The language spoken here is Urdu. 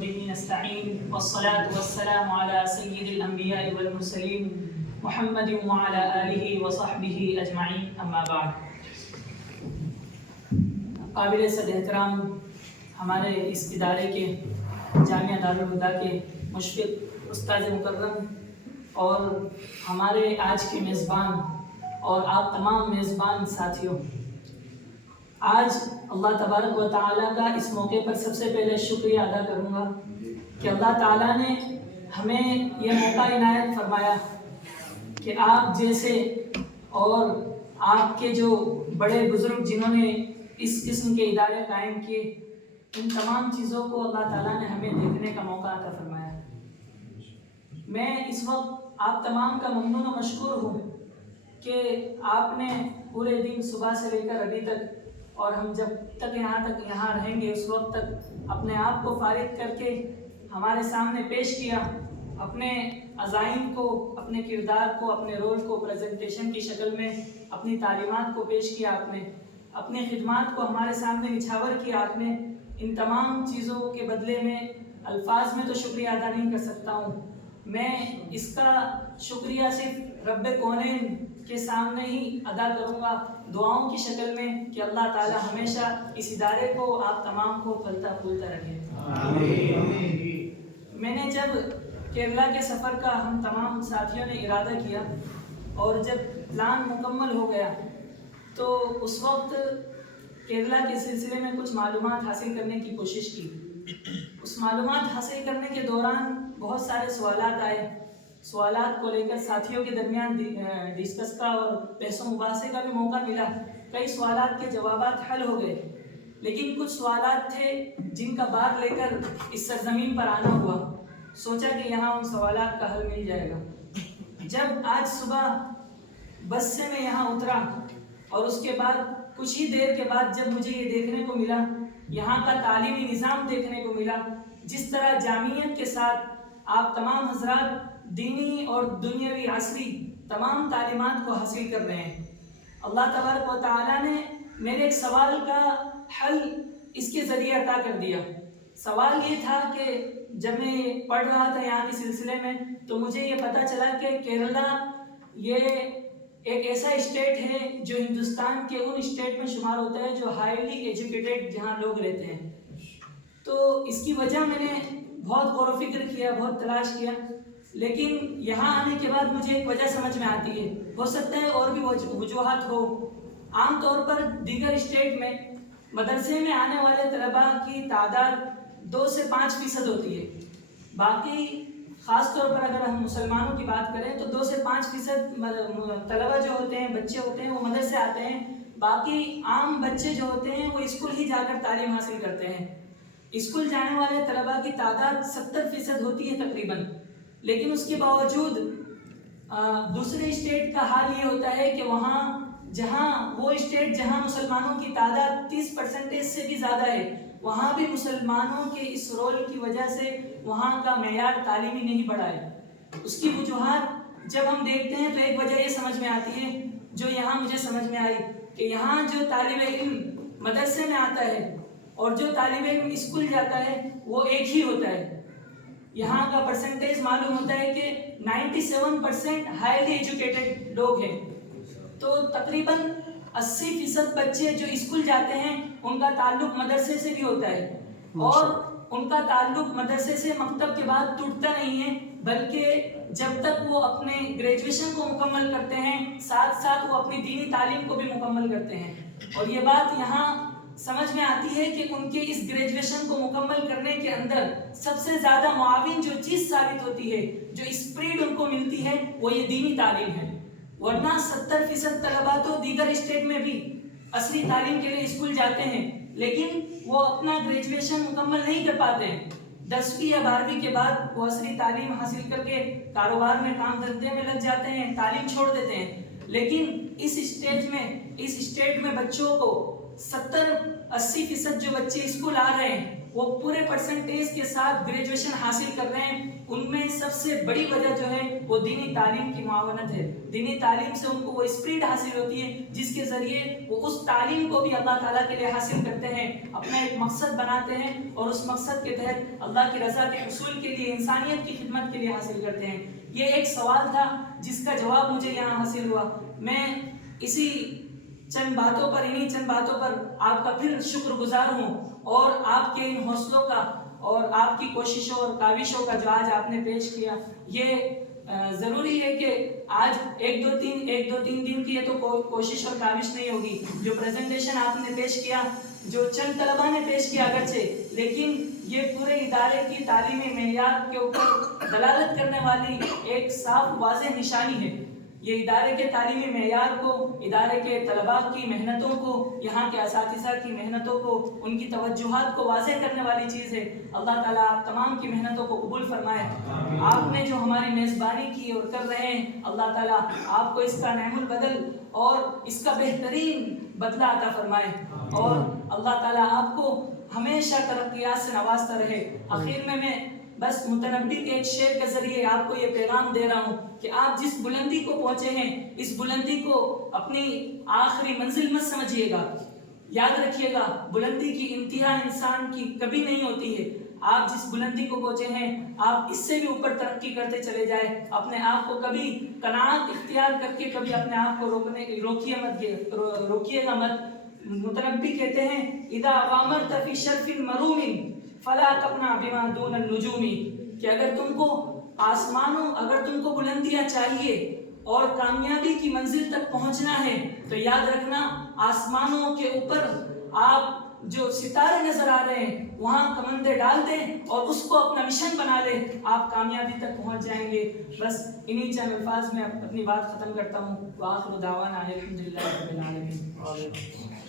وبه نستعين والصلاة والسلام على سيد الأنبياء والمرسلين محمد وعلى آله وصحبه أجمعين أما بعد. قابل صد احترام ہمارے اس ادارے کے جامعہ دارالہدیٰ کے مشفق استاد مکرم اور ہمارے آج کے میزبان اور آپ تمام میزبان ساتھیوں، آج اللہ تبارک و تعالیٰ کا اس موقع پر سب سے پہلے شکریہ ادا کروں گا کہ اللہ تعالیٰ نے ہمیں یہ موقع عنایت فرمایا کہ آپ جیسے اور آپ کے جو بڑے بزرگ جنہوں نے اس قسم کے ادارے قائم کیے، ان تمام چیزوں کو اللہ تعالیٰ نے ہمیں دیکھنے کا موقع عطا فرمایا. میں اس وقت آپ تمام کا ممنون و مشکور ہوں کہ آپ نے پورے دن صبح سے لے کر ابھی تک اور ہم جب تک یہاں رہیں گے اس وقت تک اپنے آپ کو فارغ کر کے ہمارے سامنے پیش کیا، اپنے عزائم کو، اپنے کردار کو، اپنے رول کو پریزنٹیشن کی شکل میں اپنی تعلیمات کو پیش کیا، آپ نے اپنی خدمات کو ہمارے سامنے نچھاور کیا. آپ نے ان تمام چیزوں کے بدلے میں الفاظ میں تو شکریہ ادا نہیں کر سکتا ہوں، میں اس کا شکریہ صرف رب کونین کے سامنے ہی ادا کروں گا دعاؤں کی شکل میں کہ اللہ تعالی ہمیشہ اس ادارے کو آپ تمام کو پھلتا پھولتا رکھے. میں نے جب کیرلا کے سفر کا ہم تمام ساتھیوں نے ارادہ کیا اور جب پلان مکمل ہو گیا تو اس وقت کیرلا کے سلسلے میں کچھ معلومات حاصل کرنے کی کوشش کی. اس معلومات حاصل کرنے کے دوران بہت سارے سوالات آئے. سوالات کو لے کر ساتھیوں کے درمیان ڈسکس کا اور بحث و مباحثے کا بھی موقع ملا. کئی سوالات کے جوابات حل ہو گئے، لیکن کچھ سوالات تھے جن کا بار لے کر اس سرزمین پر آنا ہوا. سوچا کہ یہاں ان سوالات کا حل مل جائے گا. جب آج صبح بس سے میں یہاں اترا اور اس کے بعد کچھ ہی دیر کے بعد جب مجھے یہ دیکھنے کو ملا، یہاں کا تعلیمی نظام دیکھنے کو ملا، جس طرح جامعیت کے ساتھ آپ تمام حضرات دینی اور دنیاوی عصری تمام تعلیمات کو حاصل کر رہے ہیں، اللہ تبارک و تعالیٰ نے میرے ایک سوال کا حل اس کے ذریعے عطا کر دیا. سوال یہ تھا کہ جب میں پڑھ رہا تھا یہاں کے سلسلے میں تو مجھے یہ پتہ چلا کہ کیرلا یہ ایک ایسا اسٹیٹ ہے جو ہندوستان کے ان اسٹیٹ میں شمار ہوتا ہے جو ہائیلی ایجوکیٹڈ جہاں لوگ رہتے ہیں. تو اس کی وجہ میں نے بہت غور و فکر کیا، بہت تلاش کیا، لیکن یہاں آنے کے بعد مجھے ایک وجہ سمجھ میں آتی ہے. ہو سکتا ہے اور بھی وجوہات ہو. عام طور پر دیگر اسٹیٹ میں مدرسے میں آنے والے طلباء کی تعداد 2 سے 5% ہوتی ہے. باقی خاص طور پر اگر ہم مسلمانوں کی بات کریں تو 2 سے 5% طلباء جو ہوتے ہیں، بچے ہوتے ہیں، وہ مدرسے آتے ہیں. باقی عام بچے جو ہوتے ہیں وہ اسکول ہی جا کر تعلیم حاصل کرتے ہیں. اسکول جانے والے طلباء کی تعداد 70% ہوتی ہے تقریباً. لیکن اس کے باوجود دوسرے اسٹیٹ کا حال یہ ہوتا ہے کہ وہ اسٹیٹ جہاں مسلمانوں کی تعداد 30% سے بھی زیادہ ہے، وہاں بھی مسلمانوں کے اس رول کی وجہ سے وہاں کا معیار تعلیمی نہیں بڑھا ہے. اس کی وجوہات جب ہم دیکھتے ہیں تو ایک وجہ یہ سمجھ میں آتی ہے جو یہاں مجھے سمجھ میں آئی کہ یہاں جو طالب علم مدرسے میں آتا ہے اور جو طالب علم اسکول جاتا ہے وہ ایک ہی ہوتا ہے. یہاں کا پرسنٹیج معلوم ہوتا ہے کہ 97% ہائیلی ایجوکیٹڈ لوگ ہیں. تو تقریباً 80% بچے جو اسکول جاتے ہیں ان کا تعلق مدرسے سے بھی ہوتا ہے، اور ان کا تعلق مدرسے سے مکتب کے بعد ٹوٹتا نہیں ہے، بلکہ جب تک وہ اپنے گریجویشن کو مکمل کرتے ہیں ساتھ ساتھ وہ اپنی دینی تعلیم کو بھی مکمل کرتے ہیں. اور یہ بات یہاں سمجھ میں آتی ہے کہ ان کے اس گریجویشن کو مکمل کرنے کے اندر سب سے زیادہ معاون جو چیز ثابت ہوتی ہے، جو اسپریڈ ان کو ملتی ہے، وہ یہ دینی تعلیم ہے. ورنہ 70% طلباء تو دیگر اسٹیٹ میں بھی اصلی تعلیم کے لیے اسکول جاتے ہیں لیکن وہ اپنا گریجویشن مکمل نہیں کر پاتے ہیں. 10ویں یا 12ویں کے بعد وہ اصلی تعلیم حاصل کر کے کاروبار میں کام دھندے میں لگ جاتے ہیں، تعلیم چھوڑ دیتے ہیں. لیکن اس اسٹیٹ میں بچوں کو 70-80% جو بچے اسکول آ رہے ہیں وہ پورے پرسنٹیج کے ساتھ گریجویشن حاصل کر رہے ہیں، ان میں سب سے بڑی وجہ جو ہے وہ دینی تعلیم کی معاونت ہے۔ دینی تعلیم سے ان کو وہ اسپرٹ حاصل ہوتی ہے جس کے ذریعے وہ اس تعلیم کو بھی اللہ تعالیٰ کے لیے حاصل کرتے ہیں، اپنا ایک مقصد بناتے ہیں اور اس مقصد کے تحت اللہ کی رضا کے حصول کے لیے، انسانیت کی خدمت کے لیے حاصل کرتے ہیں۔ یہ ایک سوال تھا جس کا جواب مجھے یہاں حاصل ہوا۔ میں اسی چند باتوں پر آپ کا پھر شکر گزار ہوں، اور آپ کے ان حوصلوں کا اور آپ کی کوششوں اور کاوشوں کا جو آج آپ نے پیش کیا، یہ ضروری ہے کہ آج ایک دو تین دن کی یہ تو کوشش اور کاوش نہیں ہوگی۔ جو پریزنٹیشن آپ نے پیش کیا، جو چند طلباء نے پیش کیا اگرچہ، لیکن یہ پورے ادارے کی تعلیمی معیار کے اوپر دلالت کرنے والی ایک صاف واضح نشانی ہے۔ یہ ادارے کے تعلیمی معیار کو، ادارے کے طلباء کی محنتوں کو، یہاں کے اساتذہ کی محنتوں کو، ان کی توجہات کو واضح کرنے والی چیز ہے۔ اللہ تعالیٰ آپ تمام کی محنتوں کو قبول فرمائے۔ آپ نے جو ہماری میزبانی کی اور کر رہے ہیں، اللہ تعالیٰ آپ کو اس کا نعم البدل اور اس کا بہترین بدلہ عطا فرمائے، اور اللہ تعالیٰ آپ کو ہمیشہ ترقیات سے نوازتا رہے۔ آخر میں بس متنبی کے ایک شعر کے ذریعے آپ کو یہ پیغام دے رہا ہوں کہ آپ جس بلندی کو پہنچے ہیں، اس بلندی کو اپنی آخری منزل مت سمجھیے گا۔ یاد رکھیے گا، بلندی کی انتہا انسان کی کبھی نہیں ہوتی ہے۔ آپ جس بلندی کو پہنچے ہیں، آپ اس سے بھی اوپر ترقی کرتے چلے جائیں۔ اپنے آپ کو کبھی قناعت اختیار کر کے کبھی اپنے آپ کو روکیے گا مت۔ متنبی کہتے ہیں، اذا غامرت فی شرف مروم فلا تقنع بما دون النجوم، کہ اگر تم کو بلندیاں چاہیے اور کامیابی کی منزل تک پہنچنا ہے، تو یاد رکھنا آسمانوں کے اوپر آپ جو ستارے نظر آ رہے ہیں وہاں کمندے ڈال دیں اور اس کو اپنا مشن بنا لیں، آپ کامیابی تک پہنچ جائیں گے۔ بس انہی چند الفاظ میں اپنی بات ختم کرتا ہوں۔ وآخر دعوانا الحمدللہ رب العالمین۔